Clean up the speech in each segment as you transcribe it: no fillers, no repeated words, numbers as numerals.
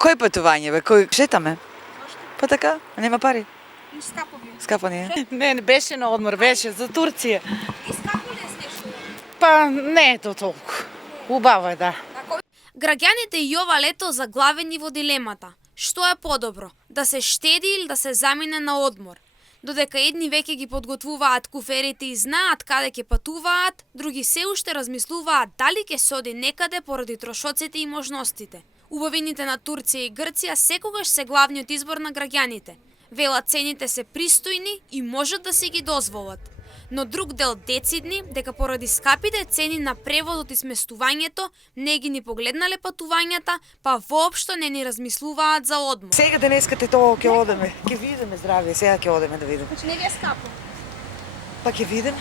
Кој патување бе? Кој шетаме? Па така, а нема пари. Скапо ви. Скапо ни е. Не беше на одмор, беше за Турција. И скапо ли е снежно? Па не е то толку. Убаво е, да. Граѓаните и ова лето заглавени во дилемата. Што е подобро? Да се штеди или да се замине на одмор? Додека едни веќе ги подготвуваат куферите и знаат каде ќе патуваат, други се уште размислуваат дали ќе се оди некаде поради трошоците и можностите. Убавините на Турција и Грција секогаш се главниот избор на граѓаните. Велат цените се пристојни и можат да се ги дозволат. Но друг дел децидни дека поради скапите цени на превозот и сместувањето не ги ни погледнале патувањата, па воопшто не ни размислуваат за одмор. Сега денескате тоа ќе одеме. Ќе видиме здравје, сега ќе одеме да видиме. Значи не ви е скапо. Па ќе видиме.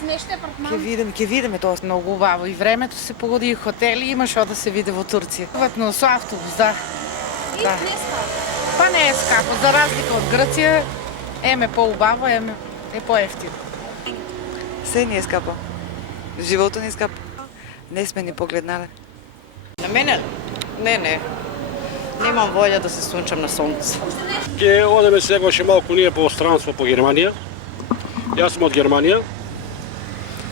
Смеште апартман. Ќе видиме тоа. Многу убаво и времето се погоди и хотели, има што да се види во Турција. Ватно со автобус, да. И Да. не е скапо. Па не е скапо, за разлика од Грција, еме поубаво, еме е поевтино. Се не е скапо. Животот не е скапо. Не сме ни погледнале. На мене? Не. Немам волја да се сончам на сонце. Ќе одеме сегаш малку ние по странство по Германија. Јас сум од Германија.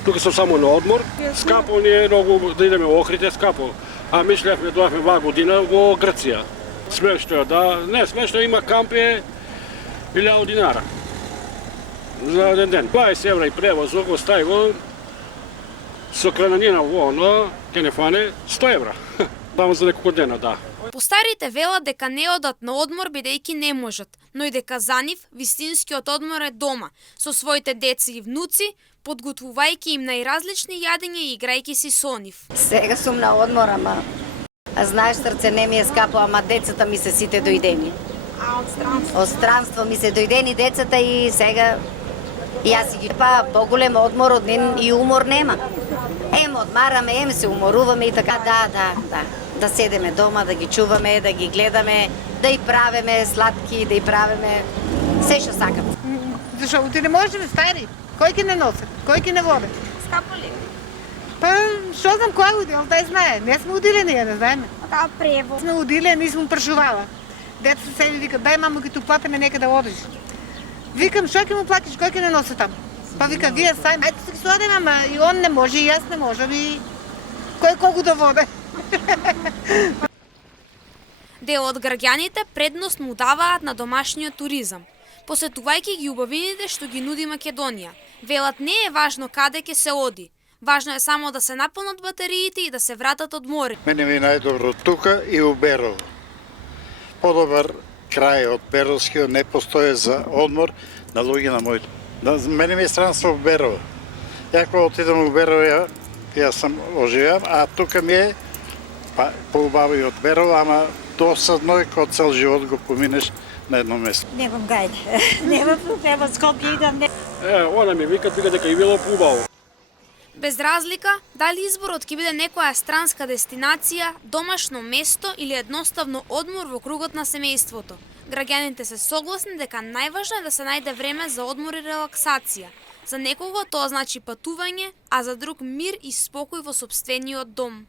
Тука сум само на одмор. Скапо ни е многу да идеме во Охрид е скапо. А мислевме доаѓме ваа година во Грција. Смешно е, да. Не, смешно има кампе 1000 динара. За еден ден. 20 евра и превоз, го стај го. Со крананина во оно, ќе не фане 100 евра. Само за неколку дена, да. Постарите велат дека не одат на одмор бидејќи не можат, но и дека за нив вистинскиот одмор е дома, со своите деца и внуци, подготвувајќи им најразлични јадења и играјќи си со нив. Сега сум на одмор, ама знаеш, срце не ми е скапо, ама децата ми се сите дојдени. А од странство? Од странство ми се дојдени децата и сега и јас си ги па поголем одмор од нен и умор нема. Ем одмараме, ем се уморуваме и така, да. Да седеме дома, да ги чуваме, да ги гледаме, да и правиме сладки, да и правиме се што сакаме. Зашо ти не можеме стари? Кој ќе не носи? Кој ќе не води? Скапо ли? Па, што знам кој удил, дај знае. Не сме удили ние, не знаеме. Така превоз. Сме удили, не сме прашувала. Децата се вика, дај мамо ќе ту платиме некаде да одиш. Викам, што ќе му платиш, кој ќе не носи таму? Па вика, вие сами, ајде се ги сладиме, ама и он не може, и јас не можам, и кој колку да воде. Дел од граѓаните предност му даваат на домашниот туризам, посетувајќи ги убавините што ги нуди Македонија. Велат не е важно каде ќе се оди. Важно е само да се наполнат батериите и да се вратат од море. Мене ми е најдобро тука и у Берово. Подобар крај од Беровскиот не постои за одмор на луѓе на моите. Мене ми е странство во Берово. Ја кога отидам у Берово, јас сам оживеам, а тука ми е поубаво и од Берово, ама досадно е кога цел живот го поминеш на едно место. Немам гајде. Немам проблема, Скопје идам. Она ми вика дека и било поубаво. Без разлика, дали изборот ќе биде некоја странска дестинација, домашно место или едноставно одмор во кругот на семејството, граѓаните се согласни дека најважно е да се најде време за одмор и релаксација. За некого тоа значи патување, а за друг мир и спокој во сопствениот дом.